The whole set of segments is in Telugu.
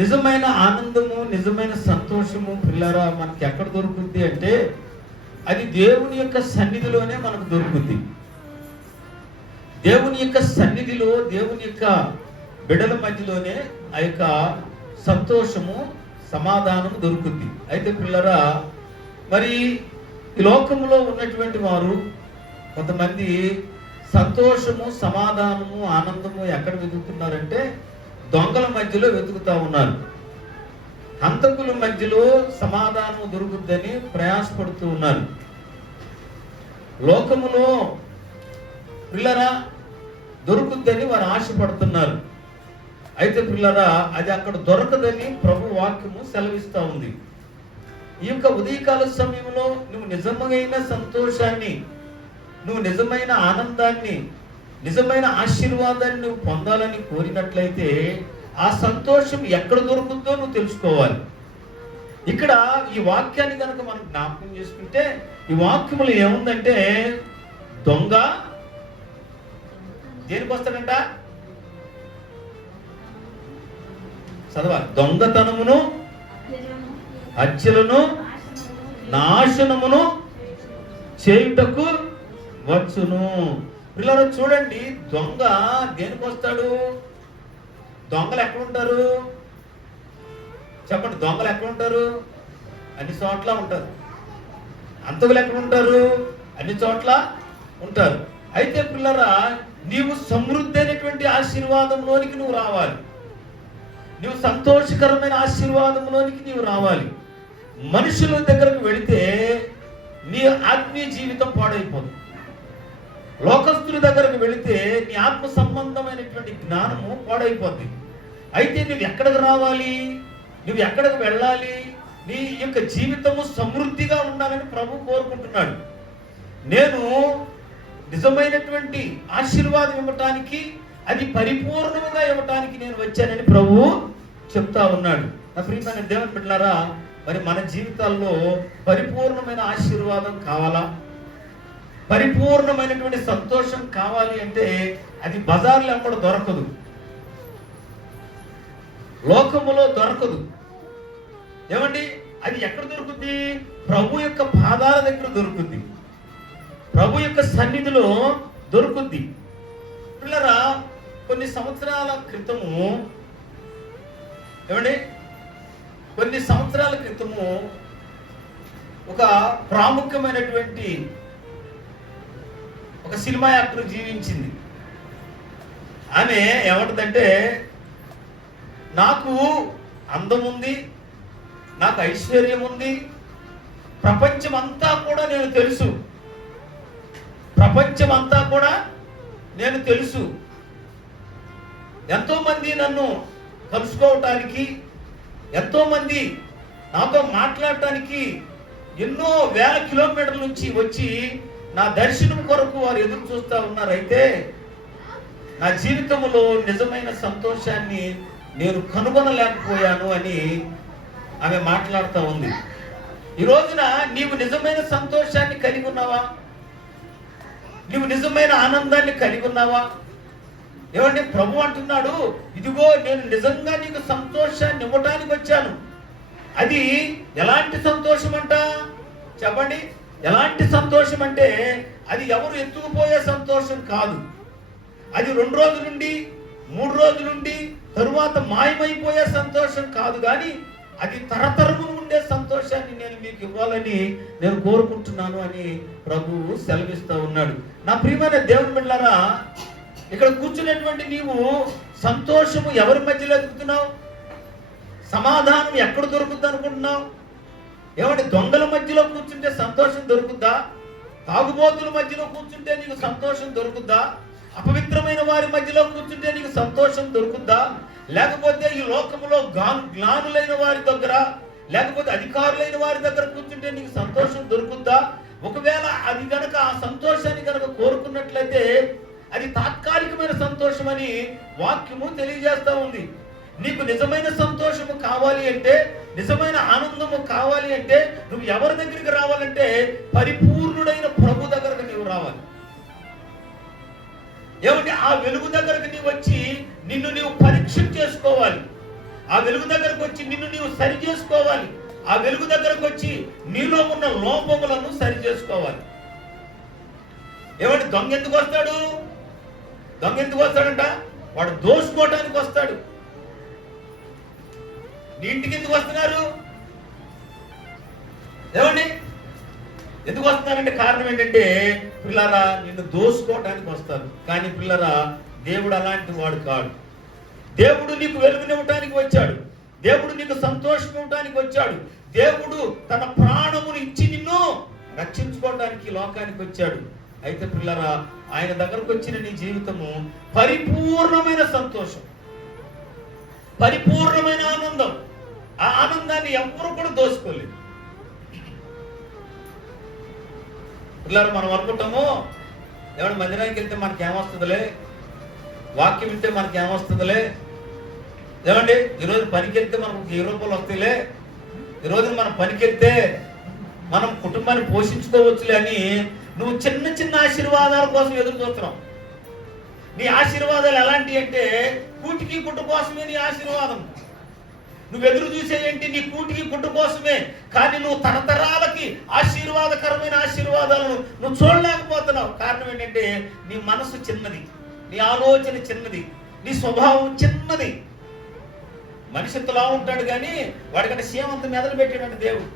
నిజమైన ఆనందము, నిజమైన సంతోషము పిల్లరా మనకి ఎక్కడ దొరుకుద్ది అంటే అది దేవుని యొక్క సన్నిధిలోనే మనకు దొరుకుద్ది. దేవుని యొక్క సన్నిధిలో, దేవుని యొక్క బిడల మధ్యలోనే ఆ యొక్క సంతోషము, సమాధానము దొరుకుద్ది. అయితే పిల్లరా, మరి ఈ లోకంలో ఉన్నటువంటి వారు కొంతమంది సంతోషము, సమాధానము, ఆనందము ఎక్కడ వెతుకుతున్నారంటే దొంగల మధ్యలో వెతుకుతా ఉన్నారు. హంతకుల మధ్యలో సమాధానం దొరుకుద్దని ప్రయాసపడుతూ ఉన్నారు. లోకములో పిల్లరా దొరుకుద్దని వారు ఆశపడుతున్నారు. అయితే పిల్లరా అది అక్కడ దొరకదని ప్రభు వాక్యము సెలవిస్తూ ఉంది. ఈ యొక్క ఉదయకాల సమయంలో నువ్వు నిజమైన సంతోషాన్ని, నువ్వు నిజమైన ఆనందాన్ని, నిజమైన ఆశీర్వాదాన్ని నువ్వు పొందాలని కోరినట్లయితే ఆ సంతోషం ఎక్కడ దొరుకుతుందో నువ్వు తెలుసుకోవాలి. ఇక్కడ ఈ వాక్యాన్ని కనుక మనం జ్ఞాపకం చేసుకుంటే ఈ వాక్యములు ఏముందంటే దొంగ దేనికి వస్తాడంట? చదవాలి. దొంగతనమును, హత్యలను, నాశనమును చేయుటకు వచ్చును. పిల్లలు చూడండి, దొంగ దేనికి వస్తాడు? దొంగలు ఎక్కడ ఉంటారు చెప్పండి? దొంగలు ఎక్కడ ఉంటారు? అన్ని చోట్ల ఉంటారు. హంతకులు ఎక్కడ ఉంటారు? అన్ని చోట్ల ఉంటారు. అయితే పిల్లరా, నీవు సమృద్ధి అయినటువంటి ఆశీర్వాదంలోనికి నువ్వు రావాలి. నువ్వు సంతోషకరమైన ఆశీర్వాదంలోనికి నీవు రావాలి. మనుషుల దగ్గరకు వెళితే నీ ఆత్మీయ జీవితం పాడైపోతుంది. లోకస్తుల దగ్గరకు వెళితే నీ ఆత్మ సంబంధమైనటువంటి జ్ఞానము పాడైపోద్ది. అయితే నువ్వు ఎక్కడికి రావాలి? నువ్వు ఎక్కడికి వెళ్ళాలి? నీ యొక్క జీవితము సమృద్ధిగా ఉండాలని ప్రభు కోరుకుంటున్నాడు. నేను నిజమైనటువంటి ఆశీర్వాదం ఇవ్వటానికి, అది పరిపూర్ణముగా ఇవ్వటానికి నేను వచ్చానని ప్రభు చెప్తా ఉన్నాడు. నా ప్రియమైన దేవుని బిడ్డలారా, మరి మన జీవితాల్లో పరిపూర్ణమైన ఆశీర్వాదం కావాలా? పరిపూర్ణమైనటువంటి సంతోషం కావాలి అంటే అది బజార్లో అక్కడ దొరకదు, లోకములో దొరకదు. ఏమండి? అది ఎక్కడ దొరుకుద్ది? ప్రభు యొక్క పాదాల దగ్గర దొరుకుద్ది, ప్రభు యొక్క సన్నిధిలో దొరుకుద్ది. పిల్లరా, కొన్ని సంవత్సరాల క్రితము, ఏమండి, కొన్ని సంవత్సరాల క్రితము ఒక ప్రాముఖ్యమైనటువంటి ఒక సినిమా యాక్టర్ జీవించింది. ఆమె ఏమంటుందంటే, నాకు అందం ఉంది, నాకు ఐశ్వర్యం ఉంది, ప్రపంచం అంతా కూడా నేను తెలుసు, ప్రపంచం అంతా కూడా నేను తెలుసు. ఎంతో మంది నన్ను కలుసుకోవటానికి, ఎంతో మంది నాతో మాట్లాడటానికి ఎన్నో వేల కిలోమీటర్ల నుంచి వచ్చి నా దర్శనం కొరకు వారు ఎదురు చూస్తూ ఉన్నారు. అయితే నా జీవితంలో నిజమైన సంతోషాన్ని నేను కనుగొనలేకపోయాను అని ఆమె మాట్లాడుతూ ఉంది. ఈ రోజున నీవు నిజమైన సంతోషాన్ని కలిగి ఉన్నావా? నీవు నిజమైన ఆనందాన్ని కలిగి ఉన్నావా? ఏమంటే ప్రభు అంటున్నాడు, ఇదిగో నేను నిజంగా నీకు సంతోషాన్ని ఇవ్వటానికి వచ్చాను. అది ఎలాంటి సంతోషం అంట? చెప్పండి. ఎలాంటి సంతోషం అంటే అది ఎవరు ఎత్తుకుపోయే సంతోషం కాదు. అది 2 రోజుల నుండి 3 రోజుల నుండి తరువాత మాయమైపోయే సంతోషం కాదు, కానీ అది తరతరము ఉండే సంతోషాన్ని నేను మీకు ఇవ్వాలని నేను కోరుకుంటున్నాను అని ప్రభువు సెలవిస్తూ ఉన్నాడు. నా ప్రియమైన దేవుని బిడ్డలారా, ఇక్కడ కూర్చున్నటువంటి నీవు సంతోషము ఎవరి మధ్యలో ఎదుగుతున్నావు? సమాధానం ఎక్కడ దొరుకుద్ది అనుకుంటున్నావు? ఏమంటే దొంగల మధ్యలో కూర్చుంటే సంతోషం దొరుకుద్దా? తాగుబోతుల మధ్యలో కూర్చుంటే నీకు సంతోషం దొరుకుద్దా? అపవిత్రమైన వారి మధ్యలో కూర్చుంటే నీకు సంతోషం దొరుకుద్దా? లేకపోతే ఈ లోకంలో జ్ఞానులైన వారి దగ్గర, లేకపోతే అధికారులైన వారి దగ్గర కూర్చుంటే నీకు సంతోషం దొరుకుద్దా? ఒకవేళ అది గనక ఆ సంతోషాన్ని కనుక కోరుకున్నట్లయితే అది తాత్కాలికమైన సంతోషం అని వాక్యము తెలియజేస్తా ఉంది. నీకు నిజమైన సంతోషము కావాలి అంటే, నిజమైన ఆనందము కావాలి అంటే నువ్వు ఎవరి దగ్గరికి రావాలంటే పరిపూర్ణుడైన ప్రభు దగ్గరకు నీవు రావాలి. ఏమంటే ఆ వెలుగు దగ్గరకు నీవు వచ్చి నిన్ను నీవు పరీక్ష చేసుకోవాలి. ఆ వెలుగు దగ్గరకు వచ్చి నిన్ను నీవు సరి చేసుకోవాలి. ఆ వెలుగు దగ్గరకు వచ్చి నీలో ఉన్న లోపములను సరి చేసుకోవాలి. ఏమంటే దొంగ ఎందుకు వస్తాడు? దొంగ ఎందుకు వస్తాడంట? వాడు దోసుకోవటానికి వస్తాడు. నీ ఇంటికి ఎందుకు వస్తున్నారు? ఏమండి ఎందుకు వస్తున్నారంటే కారణం ఏంటంటే, పిల్లరా నిన్ను దోసుకోవటానికి వస్తారు. కానీ పిల్లరా దేవుడు అలాంటి వాడు కాడు. దేవుడు నీకు వెలుగునివ్వటానికి వచ్చాడు. దేవుడు నీకు సంతోషం ఇవ్వడానికి వచ్చాడు. దేవుడు తన ప్రాణమును ఇచ్చి నిన్ను రక్షించుకోవడానికి లోకానికి వచ్చాడు. అయితే పిల్లరా ఆయన దగ్గరకు వచ్చిన నీ జీవితము పరిపూర్ణమైన సంతోషం, పరిపూర్ణమైన ఆనందం. ఆ ఆనందాన్ని ఎవ్వరూ కూడా దోసుకోలేదు. పిల్లలు మనం అనుకుంటాము, ఎవరు మందిరానికి వెళ్తే మనకి ఏమొస్తుందిలే, వాక్యం వింటే మనకి ఏమొస్తుందిలే, ఏమండి ఈరోజు పనికి వెళ్తే మనకు 1000 రూపాయలు వస్తాయిలే, ఈరోజు మనం పనికి వెళ్తే మనం కుటుంబాన్ని పోషించుకోవచ్చులే అని నువ్వు చిన్న చిన్న ఆశీర్వాదాల కోసం ఎదురు చూస్తున్నావు. నీ ఆశీర్వాదాలు ఎలాంటి అంటే కూటికి గుట్ట కోసమే నీ ఆశీర్వాదం. నువ్వు ఎదురు చూసేయండి నీ కూటికి గుట్ట కోసమే. కానీ నువ్వు తరతరాలకి ఆశీర్వాదకరమైన ఆశీర్వాదాలను నువ్వు చూడలేకపోతున్నావు. కారణం ఏంటంటే నీ మనసు చిన్నది, నీ ఆలోచన చిన్నది, నీ స్వభావం చిన్నది. మనిషి ఎంతలా ఉంటాడు కానీ వాడికంటే సీమంత మెదలు పెట్టాడంటే దేవుడు.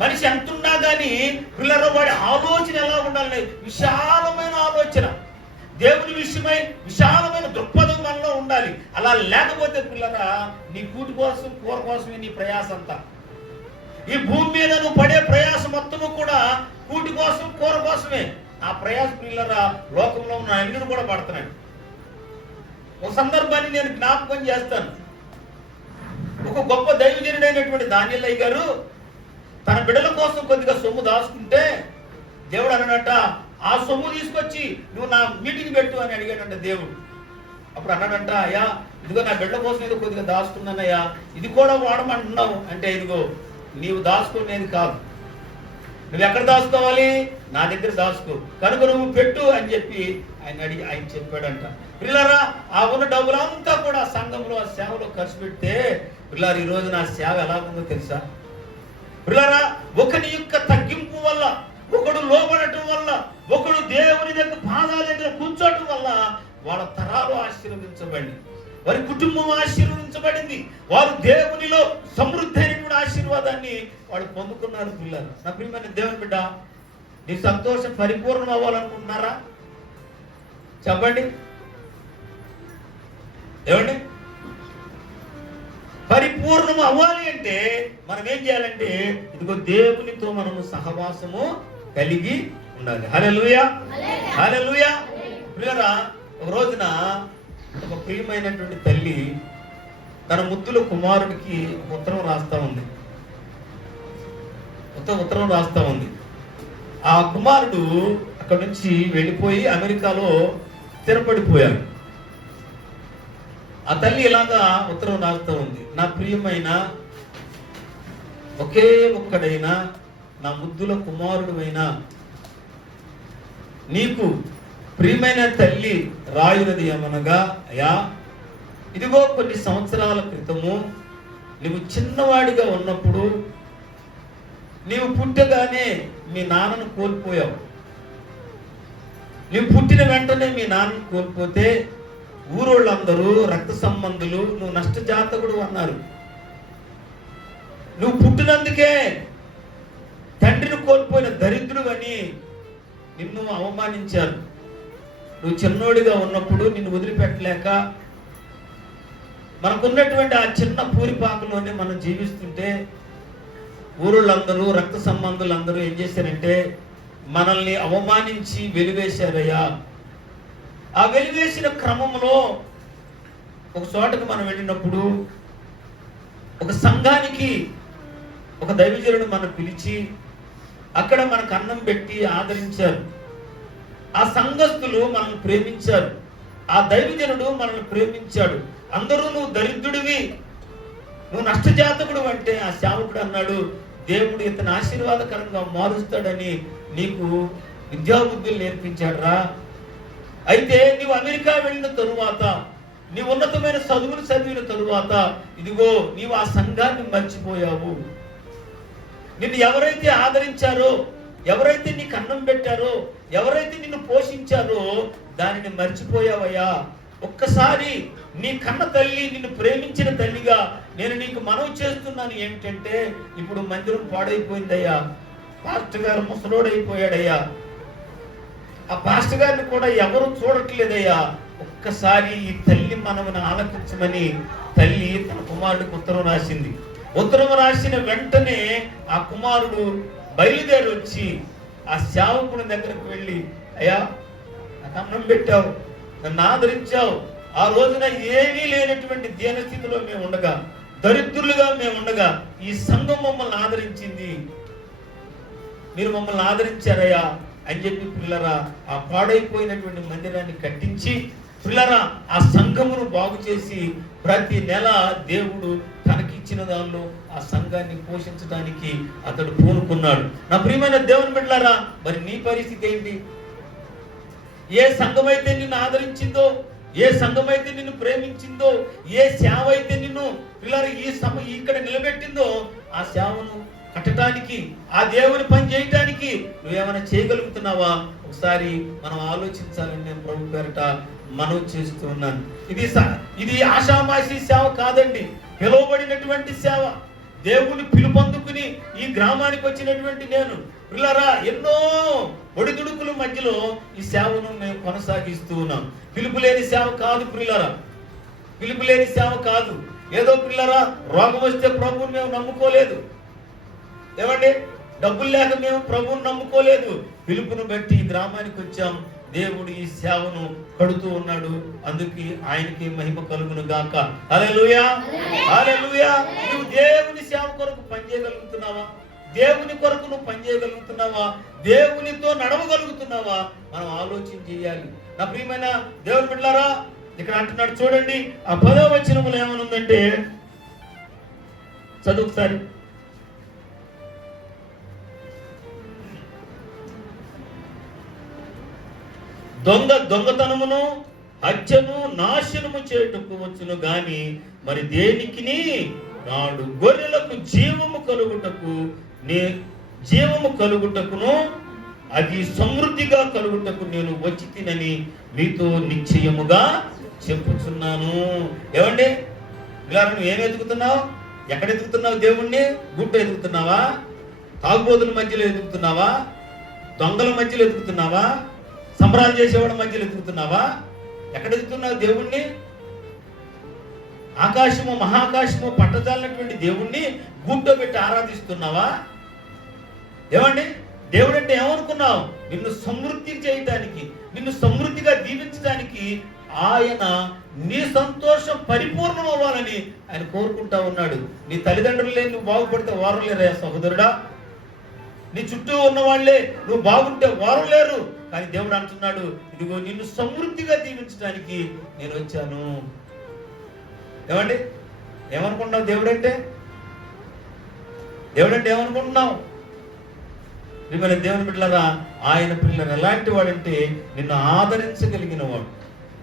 మనిషి ఎంతున్నా కానీ పిల్లలు వాడి ఆలోచన ఎలా ఉండాలి? విశాలమైన ఆలోచన, దేవుని విషయమై విశాలమైన దృక్పథం మనలో ఉండాలి. అలా లేకపోతే పిల్లరా నీ కూటి కోసం కూర కోసమే నీ ప్రయాస అంతా. ఈ భూమి మీద నువ్వు పడే ప్రయాస మొత్తము కూడా కూటి కోసం కూర కోసమే. ఆ ప్రయాస పిల్లరా లోకంలో ఉన్న అన్నిని కూడా పడుతున్నాడు. ఒక సందర్భాన్ని నేను జ్ఞాపకం చేస్తాను. ఒక గొప్ప దైవజనుడైనటువంటి దానియేలయ్య గారు తన బిడ్డల కోసం కొద్దిగా సొమ్ము దాచుకుంటే దేవుడు అన్నట ఆ సొమ్ము తీసుకొచ్చి నువ్వు నా మీటింగ్ పెట్టు అని అడిగాడంట దేవుడు. అప్పుడు అన్నాడంట, అయ్యా ఇదిగో నా బిడ్డల కోసం ఏదో కొద్దిగా దాచుకున్నానయ్యా, ఇది కూడా వాడమంటున్నావు అంటే, ఇదిగో నీవు దాచుకునేది కాదు, నువ్వు ఎక్కడ దాచుకోవాలి? నా దగ్గర దాచుకో, కనుక నువ్వు పెట్టు అని చెప్పి ఆయన చెప్పాడంట. పిల్లరా ఆ ఉన్న డబ్బులంతా కూడా సంఘంలో ఆ సేవలో ఖర్చు పెడితే పిల్లలు ఈరోజు నా సేవ ఎలా ఉందో తెలుసా? పిల్లరా ఒకరి యొక్క తగ్గింపు వల్ల, ఒకడు లోబడటం వల్ల, ఒకడు దేవుని యొక్క పాదాల దగ్గర కూర్చోవటం వల్ల వాళ్ళ తరాలు ఆశీర్వదించబడింది, వారి కుటుంబం ఆశీర్వదించబడింది, వారు దేవునిలో సమృద్ధి అయినటువంటి ఆశీర్వాదాన్ని వాళ్ళు పొందుకున్నారు. పిల్లలు నా ప్రియమైన దేవుని బిడ్డ, నీ సంతోషం పరిపూర్ణం అవ్వాలనుకుంటున్నారా? చెప్పండి ఏమండి? పరిపూర్ణం అవ్వాలి అంటే మనం ఏం చేయాలంటే ఇదిగో దేవునితో మనము సహవాసము కలిగి ఉండాలి. హల్లెలూయా, హల్లెలూయా. ప్రియరా ఒక రోజున ఒక ప్రియమైనటువంటి తల్లి తన ముద్దుల కుమారుడికి ఉత్తరం రాస్తా ఉంది. ఉత్తరం రాస్తా ఉంది. ఆ కుమారుడు అక్కడి నుంచి వెళ్ళిపోయి అమెరికాలో స్థిరపడిపోయాడు. ఆ తల్లి ఇలాగా ఉత్తరం రాస్తూ ఉంది, నా ప్రియమైన ఒకే ఒక్కడైన నా ముద్దుల కుమారుడువైన నీకు ప్రియమైన తల్లి రాయునది ఏమనగా, అయ్యా ఇదిగో కొన్ని సంవత్సరాల క్రితము నువ్వు చిన్నవాడిగా ఉన్నప్పుడు నీవు పుట్టగానే మీ నాన్నను కోల్పోయావు. నువ్వు పుట్టిన వెంటనే మీ నాన్నను కోల్పోతే ఊరోళ్ళందరూ రక్త సంబంధులు నువ్వు నష్టజాతకుడు అన్నారు. నువ్వు పుట్టినందుకే తండ్రిని కోల్పోయిన దరిద్రుడు అని నిన్ను అవమానించారు. నువ్వు చిన్నోడిగా ఉన్నప్పుడు నిన్ను వదిలిపెట్టలేక మనకున్నటువంటి ఆ చిన్న పూరిపాకలోనే మనం జీవిస్తుంటే ఊరోళ్ళందరూ రక్త సంబంధులందరూ ఏం చేశారంటే మనల్ని అవమానించి వెలివేశారయ్యా. ఆ వెలివేసిన క్రమంలో ఒక చోటకు మనం వెళ్ళినప్పుడు ఒక సంఘానికి ఒక దైవజనుడు మనం పిలిచి అక్కడ మనకు అన్నం పెట్టి ఆదరించారు. ఆ సంఘస్థులు మనల్ని ప్రేమించారు. ఆ దైవజనుడు మనల్ని ప్రేమించాడు. అందరూ నువ్వు దరిద్రుడివి, నువ్వు నష్టజాతకుడు అంటే ఆ సేవకుడు అన్నాడు, దేవుడు ఇతను ఆశీర్వాదకరంగా మారుస్తాడని నీకు విద్యాబుద్ధులు నేర్పించాడు రా. అయితే నీవు అమెరికా వెళ్ళిన తరువాత నీ ఉన్నతమైన చదువులు చదివిన తరువాత ఇదిగో నీవు ఆ సంఘాన్ని మర్చిపోయావు. నిన్ను ఎవరైతే ఆదరించారో, ఎవరైతే నీకు అన్నం పెట్టారో, ఎవరైతే నిన్ను పోషించారో దానిని మర్చిపోయావయ్యా. ఒక్కసారి నీ కన్న తల్లి, నిన్ను ప్రేమించిన తల్లిగా నేను నీకు మనవి చేస్తున్నాను ఏంటంటే, ఇప్పుడు మందిరం పాడైపోయిందయ్యా, పాస్టర్ గారు ముసలోడైపోయాడయ్యా, ఆ పాస్టర్ గారిని కూడా ఎవరు చూడట్లేదయ్యా, ఒక్కసారి ఈ తల్లి మనవుని ఆలకించమని తల్లి తన కుమారుడికి ఉత్తరం రాసింది. ఉత్తరం రాసిన వెంటనే ఆ కుమారుడు బయలుదేరి వచ్చి ఆ సేవకుని దగ్గరకు వెళ్ళి, అయ్యా నాకు అన్నం పెట్టావు, నన్ను ఆదరించావు, ఆ రోజున ఏమీ లేనటువంటి దీనస్థితిలో మేము ఉండగా, దరిద్రులుగా మేము ఉండగా ఈ సంఘం మమ్మల్ని ఆదరించింది, మీరు మమ్మల్ని ఆదరించారయ్యా అని చెప్పి పిల్లరా ఆ పాడైపోయినటువంటి మందిరాన్ని కట్టించి పిల్లరా ఆ సంఘమును బాగు చేసి ప్రతి నెల దేవుడు తనకిచ్చిన దానిలో ఆ సంఘాన్ని పోషించడానికి అతడు పూనుకున్నాడు. నా ప్రియమైన దేవుని బిడ్డలారా, మరి నీ పరిస్థితి ఏంటి? ఏ సంఘం అయితే నిన్ను ఆదరించిందో, ఏ సంఘం అయితే నిన్ను ప్రేమించిందో, ఏ సేవ అయితే నిన్ను పిల్లలు ఇక్కడ నిలబెట్టిందో ఆ సేవను కట్టడానికి, ఆ దేవుని పని చేయటానికి నువ్వేమైనా చేయగలుగుతున్నావా? ఒకసారి మనం ఆలోచించాలని నేను ప్రభు పేరట మనవి చేస్తూ ఉన్నాను. ఇది ఆషామాషి సేవ కాదండి, పిలువబడినటువంటి సేవ. దేవుని పిలుపొందుకుని ఈ గ్రామానికి వచ్చినటువంటి నేను పిల్లరా ఎన్నో ఒడిదుడుకుల మధ్యలో ఈ సేవను మేము కొనసాగిస్తూ ఉన్నాం. పిలుపు లేని సేవ కాదు పిల్లరా, పిలుపు లేని సేవ కాదు. ఏదో పిల్లరా రోగం వస్తే ప్రభువుని మేము నమ్ముకోలేదు, ఏమండి డబ్బులు లేక మేము ప్రభువుని నమ్ముకోలేదు. పిలుపును బట్టి ఈ గ్రామానికి వచ్చాం. దేవుడు ఈ సేవను కడుతూ ఉన్నాడు, అందుకే ఆయనకి మహిమ కలుగును గాక. హల్లెలూయా, హల్లెలూయా. నువ్వు దేవుని సేవ కొరకు పనిచేయగలుగుతున్నావా? దేవుని కొరకు నువ్వు పనిచేయగలుగుతున్నావా? దేవునితో నడవగలుగుతున్నావా? మనం ఆలోచన చేయాలి. నా ప్రియమైన దేవుని బిడ్డలారా, ఇక్కడ అంటున్నాడు చూడండి, ఆ 10వ వచనములో ఏమనుందంటే, చదువు ఒకసారి. దొంగతనమును హత్యను నాశనము చేయుటకు వచ్చును గాని మరి దేనికిని నాడు. గొర్రెలకు జీవము కలుగుటకును అది సమృద్ధిగా కలుగుటకు నేను వచ్చి తినని మీతో నిశ్చయముగా చెప్పుచున్నాను. ఏమండి ఇలా నువ్వు ఏం ఎదుగుతున్నావు? ఎక్కడ ఎదుగుతున్నావు? దేవుణ్ణి గుడ్డ ఎదుగుతున్నావా? తాగుబోతుల మధ్యలో ఎదుగుతున్నావా? దొంగల మధ్యలో ఎదుగుతున్నావా? సంబరాలు చేసేవాళ్ళ మధ్యలో ఎదుగుతున్నావా? ఎక్కడ ఎదుగుతున్నావు దేవుణ్ణి? ఆకాశము మహాకాశము పట్టజాలనటువంటి దేవుణ్ణి గుడ్డో పెట్టి ఆరాధిస్తున్నావా? ఏమండి దేవుడు అంటే ఏమనుకున్నావు? నిన్ను సమృద్ధి చేయడానికి, నిన్ను సమృద్ధిగా దీవించడానికి ఆయన నీ సంతోషం పరిపూర్ణం అవ్వాలని ఆయన కోరుకుంటా ఉన్నాడు. నీ తల్లిదండ్రులు లేని నువ్వు బాగుపడితే వారు లేరా సహోదరుడా? నీ చుట్టూ ఉన్న వాళ్ళే నువ్వు బాగుంటే వారు లేరు. కానీ దేవుడు అంటున్నాడు, ఇదిగో నిన్ను సమృద్ధిగా దీవించడానికి నేను వచ్చాను. ఏమండి ఏమనుకుంటున్నావు? దేవుడంటే ఏమనుకుంటున్నావు? మిమ్మల్ని దేవుని బిడ్డలారా, ఆయన పిల్లలు ఎలాంటి వాడంటే నిన్ను ఆదరించగలిగిన వాడు,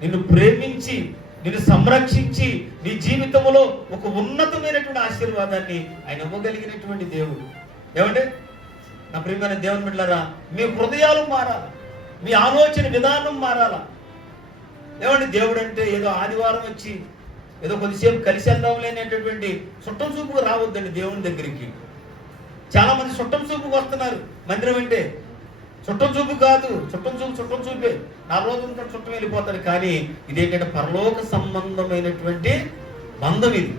నిన్ను ప్రేమించి నిన్ను సంరక్షించి నీ జీవితంలో ఒక ఉన్నతమైనటువంటి ఆశీర్వాదాన్ని ఆయన ఇవ్వగలిగినటువంటి దేవుడు. ఏమంటే నా ప్రియమైన దేవుని బిడ్డలారా, మీ హృదయాలు మారాలి, మీ ఆలోచన విధానం మారాలా. ఏమండి దేవుడు అంటే ఏదో ఆదివారం వచ్చి ఏదో కొద్దిసేపు కలిసి వెళ్దాం లేనటువంటి చుట్టం చూపుకు రావద్దండి దేవుని దగ్గరికి. చాలా మంది చుట్టం చూపుకు వస్తున్నారు మందిరం అంటే. చుట్టం చూపు కాదు, చుట్టం చూపే. 4 రోజులు చుట్టం వెళ్ళిపోతాడు. కానీ ఇదేంటంటే పరలోక సంబంధమైనటువంటి బంధం ఇది.